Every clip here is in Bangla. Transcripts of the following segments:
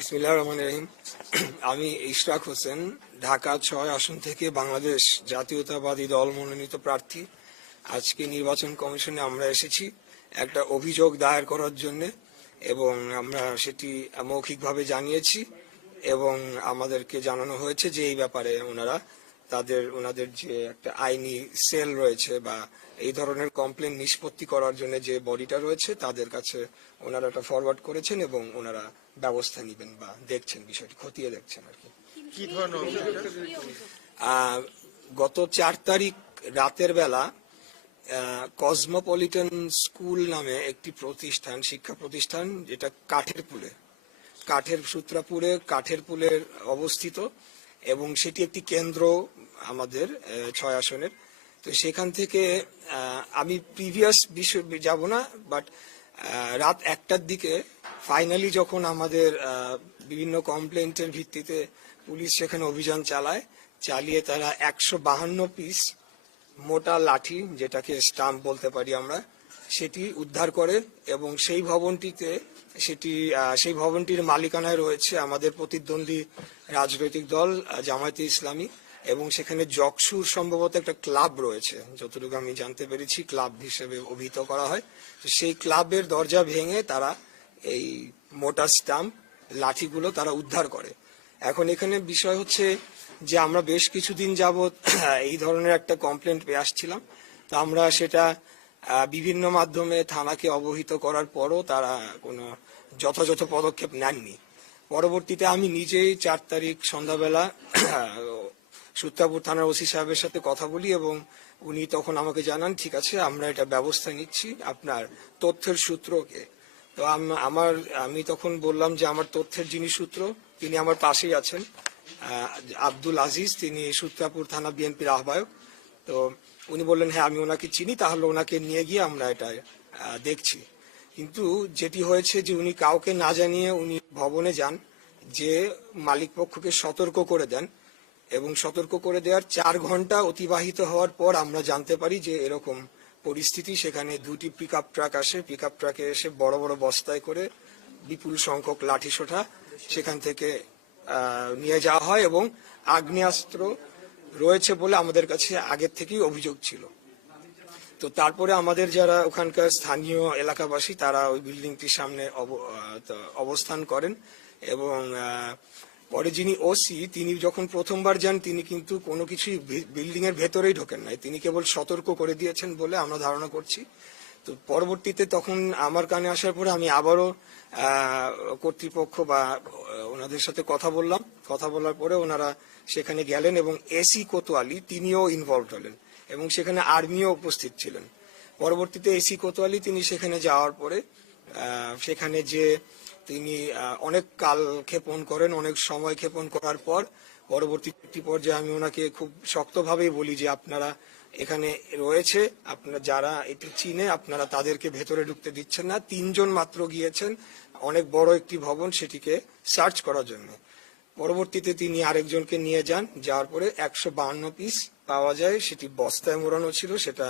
বিসমিল্লাহির রহমানির রহিম। আমি ইশরাক হোসেন, ঢাকা ৬ আসন থেকে বাংলাদেশ জাতীয়তাবাদী দল মনোনীত প্রার্থী। আজকে নির্বাচন কমিশনে আমরা এসেছি একটা অভিযোগ দায়ের করার জন্য, এবং আমরা সেটি মৌখিকভাবে জানিয়েছি এবং আমাদেরকে জানানো হয়েছে যে এই ব্যাপারে ওনাদের যে একটা আইনি সেল রয়েছে বা এই ধরনের কমপ্লেন নিষ্পত্তি করার জন্য যে বডিটা রয়েছে তাদের কাছে ওনারা এটা ফরওয়ার্ড করেছেন এবং ওনারা ব্যবস্থা নেবেন বা দেখছেন, বিষয়টি খতিয়ে দেখছেন আর কি। কি ধরনের গত ৪ তারিখ রাতের বেলা কসমোপলিটন স্কুল নামে একটি প্রতিষ্ঠান, শিক্ষা প্রতিষ্ঠান, যেটা সূত্রাপুরে কাঠের পুলের অবস্থিত এবং সেটি একটি কেন্দ্র আমাদের ৬ আসনের। তো সেখান থেকে আমি প্রিভিয়াস বিষয় যাব না, বাট রাত ১টার দিকে ফাইনালি যখন আমাদের বিভিন্ন কমপ্লেন্টের ভিত্তিতে পুলিশ সেখানে অভিযান চালিয়ে তারা ১৫২ পিস মোটা লাঠি, যেটাকে স্টাম্প বলতে পারি আমরা, সেটি উদ্ধার করে এবং সেই ভবনটির মালিকানায় রয়েছে আমাদের প্রতিদ্বন্দ্বী রাজনৈতিক দল জামায়াতে ইসলামী, এবং সেখানে জকসুর সম্ভবত একটা ক্লাব রয়েছে, যতটুকু আমি জানতে পেরেছি ক্লাব হিসেবে অভিহিত করা হয়। তো সেই ক্লাবের দরজা ভেঙে তারা এই মোটা স্টাম্প লাঠিগুলো তারা উদ্ধার করে। এখন এখানে বিষয় হচ্ছে যে আমরা বেশ কিছুদিন যাবৎ এই ধরনের একটা কমপ্লেন পেয়ে আসছিলাম। তো আমরা সেটা বিভিন্ন মাধ্যমে থানাকে অবহিত করার পরও তারা কোনো যথাযথ পদক্ষেপ নেননি। পরবর্তীতে আমি নিজেই ৪ তারিখ সন্ধ্যাবেলা সূত্রাপুর থানার ওসি সাহেবের সাথে কথা বলি এবং উনি তখন আমাকে জানান, ঠিক আছে, আমরা এটা ব্যবস্থা নিচ্ছি, আপনার তথ্যের সূত্রকে। তো আমি তখন বললাম যে আমার তথ্যের যিনি সূত্র তিনি আমার পাশেই আছেন, আব্দুল আজিজ, তিনি সূত্রাপুর থানা বিএনপির আহ্বায়ক। তো উনি বললেন, হ্যাঁ আমি ওনাকে চিনি, তাহলে ওনাকে নিয়ে গিয়ে আমরা এটা দেখছি। কিন্তু যেটি হয়েছে যে উনি কাউকে না জানিয়ে উনি ভবনে যান, যে মালিক পক্ষকে সতর্ক করে দেন, এবং সতর্ক করে দেওয়ার ৪ ঘন্টা অতিবাহিত হওয়ার পর আমরা জানতে পারি যে এরকম পরিস্থিতি। সেখানে 2টি পিকআপ ট্রাক আসে, পিকআপ ট্রাকে এসে বড় বড় বস্তায় করে বিপুল সংখ্যক লাঠিসোঁটা সেখান থেকে নিয়ে যাওয়া হয় এবং আগ্নেয়াস্ত্র রয়েছে বলে আমাদের কাছে আগের থেকেই অভিযোগ ছিল। তো তারপরে আমাদের যারা ওখানকার স্থানীয় এলাকাবাসী তারা ওই বিল্ডিংটির সামনে অবস্থান করেন এবং পরে যিনি ওসি তিনি যখন প্রথমবার যান তিনি কিন্তু কোনো কিছুই বিল্ডিং এর ভেতরেই ঢোকেন নাই, তিনি কেবল সতর্ক করে দিয়েছেন বলে আমরা ধারণা করছি। তো পরবর্তীতে তখন আমার কানে আসার পরে আমি আবারও কর্তৃপক্ষ বা ওনাদের সাথে কথা বলার পরে ওনারা সেখানে গেলেন এবং এসি কোতোয়ালি তিনিও ইনভলভ হলেন এবং সেখানে আর্মিও উপস্থিত ছিলেন। পরবর্তীতে এসি কোতোয়ালি তিনি সেখানে যাওয়ার পরে সেখানে যে তিনি অনেক কাল ক্ষেপণ করেন, অনেক সময় ক্ষেপণ করার পর পরবর্তী পর্যায়ে আমি ওনাকে খুব শক্তভাবেই বলি যে আপনারা এখানে রয়েছে, আপনারা যারা এটি চিনে আপনারা তাদেরকে ভেতরে ঢুকতে দিচ্ছেন না। 3 জন মাত্র গিয়েছেন অনেক বড় একটি ভবন সেটিকে সার্চ করার জন্য। পরবর্তীতে তিনি আরেকজনকে নিয়ে যাওয়ার পরে 152 পিস পাওয়া যায়, সেটি বস্তায় মোড়ানো ছিল, সেটা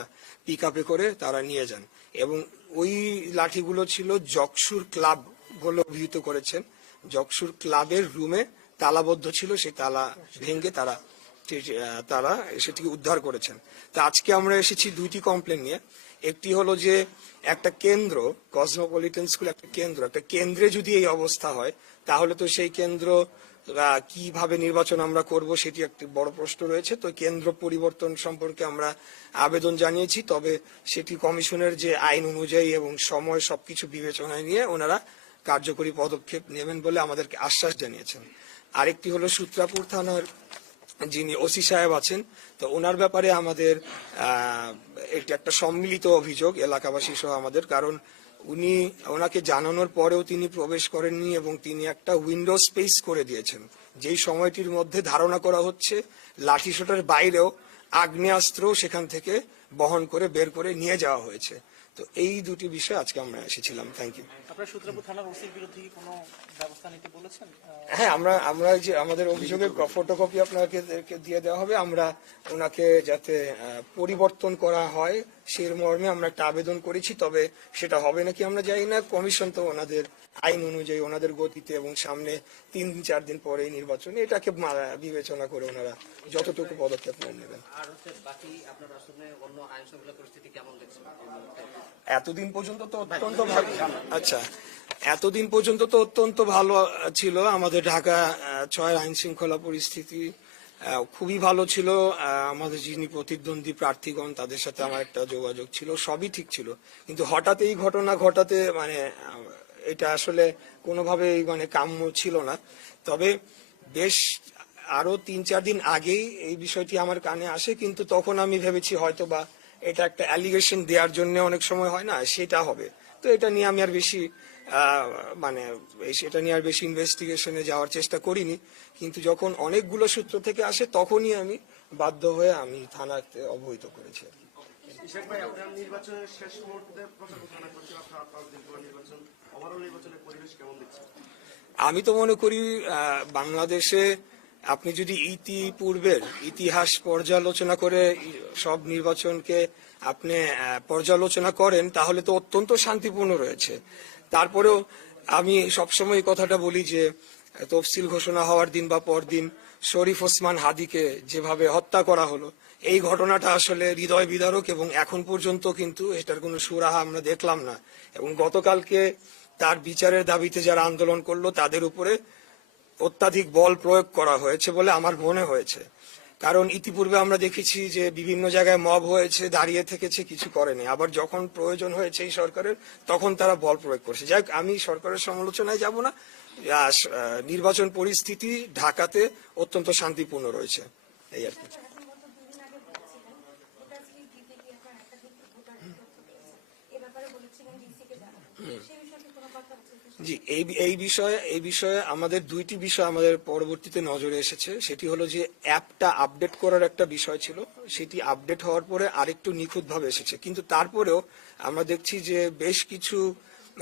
পিকআপে করে তারা নিয়ে যান এবং ওই লাঠিগুলো ছিল জকসুর ক্লাব বলে অভিহিত করেছেন। জকসুর ক্লাবের রুমে তালাবদ্ধ ছিল, সেই তালা ভেঙে তারা সেটিকে উদ্ধার করেছেন। তো আজকে আমরা এসেছি 2টি কমপ্লেন নিয়ে। একটি হলো যে একটা কেন্দ্র, কসমোপলিটন স্কুল একটা কেন্দ্রে যদি এই অবস্থা হয় তাহলে তো সেই কেন্দ্র কিভাবে নির্বাচন আমরা করব সেটি একটি বড় প্রশ্ন রয়েছে। তো কেন্দ্র পরিবর্তন সম্পর্কে আমরা আবেদন জানিয়েছি, তবে সেটি কমিশনের যে আইন অনুযায়ী এবং সময় সবকিছু বিবেচনায় নিয়ে ওনারা কার্যকরী পদক্ষেপ নেবেন বলে আমাদেরকে আশ্বাস জানিয়েছেন। আরেকটি হলো সূত্রাপুর থানার যিনি ওসি সাহেব আছেন, তো ওনার ব্যাপারে আমাদের এটি একটা সম্মিলিত অভিযোগ এলাকাবাসী সহ আমাদের, কারণ ওনাকে জানানোর পরেও তিনি প্রবেশ করেননি এবং তিনি একটা উইন্ডো স্পেস করে দিয়েছেন, যেই সময়টির মধ্যে ধারণা করা হচ্ছে লাঠিসোঁটার বাইরেও আগ্নেয়াস্ত্র সেখান থেকে বহন করে বের করে নিয়ে যাওয়া হয়েছে। তো এই 2টি বিষয় আজকে আমরা এসেছিলাম। Thank you. আপনারা সূত্রপুর থানার ওসির বিরুদ্ধে কি কোনো ব্যবস্থা নিতে বলেছেন? হ্যাঁ, আমরা এই যে আমাদের অভিযোগের ফটোকপি আপনাকে দিয়ে দেওয়া হবে। আমরা ওনাকে যাতে পরিবর্তন করা হয় সেই মর্মে আমরা একটা আবেদন করেছি। তবে সেটা হবে নাকি আমরা জানি না। কমিশন তো ওনাদের আইন অনুযায়ী ওনাদের গতিতে এবং সামনে 3-4 দিন পরে নির্বাচনে এটাকে বিবেচনা করে ওনারা যতটুকু পদক্ষেপ নেবেন। এতদিন পর্যন্ত তো অত্যন্ত ভালো। আচ্ছা, এতদিন পর্যন্ত তো অত্যন্ত ভালো ছিল আমাদের ঢাকা 6 আইন শৃঙ্খলা পরিস্থিতি খুবই ভালো ছিল। আমাদের যিনি প্রতিদ্বন্দ্বী প্রার্থীগণ তাদের সাথে আমার একটা যোগাযোগ ছিল, সবই ঠিক ছিল। কিন্তু হঠাৎ এই ঘটনা ঘটাতে এটা আসলে কোনোভাবেই কাম্য ছিল না। তবে বেশ আরো 3-4 দিন আগেই এই বিষয়টি আমার কানে আসে, কিন্তু তখন আমি ভেবেছি হয়তো বা এটা একটা অ্যালিগেশন দেওয়ার জন্য অনেক সময় হয় না, সেটা হবে। তো এটা নিয়ে আমি আর বেশি সেটা নিয়ে আর বেশি ইনভেস্টিগেশনে যাওয়ার চেষ্টা করিনি। কিন্তু যখন অনেকগুলো সূত্র থেকে আসে তখনই আমি বাধ্য হয়ে আমি থানাতে অবহিত করেছি। আমি তো মনে করি বাংলাদেশে আপনি যদি ইতিপূর্বের ইতিহাস পর্যালোচনা করে সব নির্বাচনকে আপনি পর্যালোচনা করেন তাহলে তো অত্যন্ত শান্তিপূর্ণ রয়েছে। তারপরেও আমি সবসময় এই কথাটা বলি যে তফসিল ঘোষণা হওয়ার দিন বা পরদিন শরীফ ওসমান হাদিকে যেভাবে হত্যা করা হলো, এই ঘটনাটা আসলে হৃদয় বিদারক এবং এখন পর্যন্ত কিন্তু এটার কোনো সুরাহা আমরা দেখলাম না। এবং গতকালকে তার বিচারের দাবিতে যারা আন্দোলন করলো তাদের উপরে অত্যাধিক বল প্রয়োগ করা হয়েছে বলে আমার মনে হয়েছে। কারণ ইতিপূর্বে আমরা দেখেছি যে বিভিন্ন জায়গায় মব হয়েছে, দাঁড়িয়ে থেকেছে, কিছু করেনি। আবার যখন প্রয়োজন হয়েছে এই সরকারের তখন তারা বল প্রয়োগ করছে। যাই হোক, আমি সরকারের সমালোচনায় যাব না। নির্বাচন পরিস্থিতি ঢাকাতে অত্যন্ত শান্তিপূর্ণ রয়েছে, এই আর কি। জি, এই বিষয়ে আমাদের 2টি বিষয় আমাদের পরবর্তীতে নজরে এসেছে। সেটি হলো যে অ্যাপটা আপডেট করার একটা বিষয় ছিল, সেটি আপডেট হওয়ার পরে আরেকটু নিখুঁতভাবে এসেছে। কিন্তু তারপরেও আমরা দেখছি যে বেশ কিছু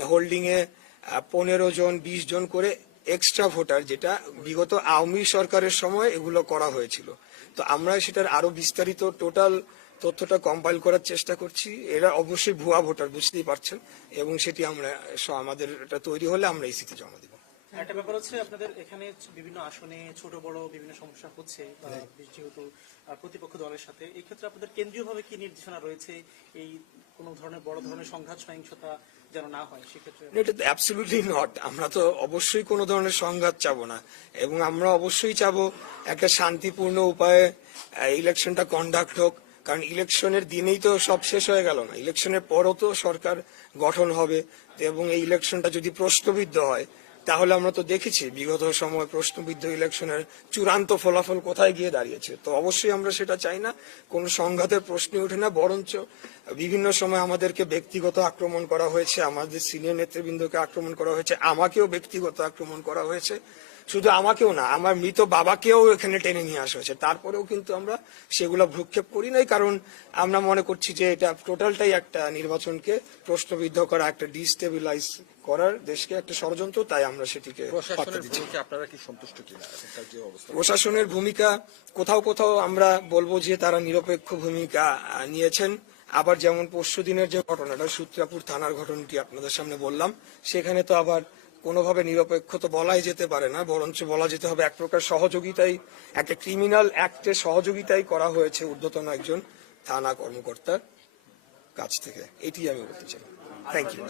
হোল্ডিং এ 15 জন 20 জন করে এক্সট্রা ভোটার, যেটা বিগত আওয়ামী সরকারের সময় এগুলো করা হয়েছিল। তো আমরা সেটার আরো বিস্তারিত টোটাল তথ্যটা কম্পাইল করার চেষ্টা করছি। এরা অবশ্যই ভুয়া ভোটার, বুঝতেই পারছেন, এবং সেটি আমরা আমাদের এটা তৈরি হলে আমরা ইসিতে জমা দিব। একটা ব্যাপার হচ্ছে আপনাদের এখানে বিভিন্ন আসনে ছোট বড় বিভিন্ন সমস্যা হচ্ছে যেহেতু প্রতিপক্ষ দলের সাথে, এই ক্ষেত্রে আপনাদের কেন্দ্রীয়ভাবে কি নির্দেশনা রয়েছে এই কোনো ধরনের বড় ধরনের সংঘাত সহিংসতা যেন না হয় সেক্ষেত্রে? এটা তো অ্যাবসলিউটলি নট। আমরা তো অবশ্যই কোনো ধরনের সংঘাত চাবো না, এবং আমরা অবশ্যই চাবো একটা শান্তিপূর্ণ উপায়ে ইলেকশনটা কন্ডাক্ট হোক। কারণ ইলেকশনের দিনেই তো সব শেষ হয়ে গেল না, ইলেকশনের পরও তো সরকার গঠন হবে। এবং এই ইলেকশনটা যদি প্রশ্নবিদ্ধ হয় তাহলে আমরা তো দেখেছি বিগত সময় প্রশ্নবিদ্ধ ইলেকশনের চূড়ান্ত ফলাফল কোথায় গিয়ে দাঁড়িয়েছে। তো অবশ্যই আমরা সেটা চাই না, কোনো সংঘাতের প্রশ্নই ওঠে না। বরঞ্চ বিভিন্ন সময় আমাদেরকে ব্যক্তিগত আক্রমণ করা হয়েছে, আমাদের সিনিয়র নেতৃবৃন্দকে আক্রমণ করা হয়েছে, আমাকেও ব্যক্তিগত আক্রমণ করা হয়েছে। শুধু আমাকেও না, আমার মৃত বাবাকেও এখানে টেনে নিয়ে আসা হয়েছে। তারপরেও কিন্তু আমরা সেগুলো ভ্রুক্ষেপ করি নাই, কারণ আমরা মনে করছি যে এটা টোটালটাই একটা নির্বাচনকে প্রশ্নবিদ্ধ করা, একটা ডিস্টেবিলাইজ করার দেশকে একটা ষড়যন্ত্র। তাই আমরা সেটিকে আপনারা কি সন্তুষ্ট কিনা? প্রশাসনের ভূমিকা কোথাও কোথাও আমরা বলবো যে তারা নিরপেক্ষ ভূমিকা নিয়েছেন। আবার যেমন পরশুদিনের যে ঘটনাটা, সূত্রাপুর থানার ঘটনাটি আপনাদের সামনে বললাম, সেখানে তো আবার কোনোভাবে নিরপেক্ষ তো বলাই যেতে পারে না, বরঞ্চ বলা যেতে হবে এক প্রকার সহযোগিতাই, একটা ক্রিমিনাল অ্যাক্টে সহযোগিতাই করা হয়েছে ঊর্ধ্বতন একজন থানা কর্মকর্তার কাছ থেকে। এটি আমি বলতে চাই। Thank you.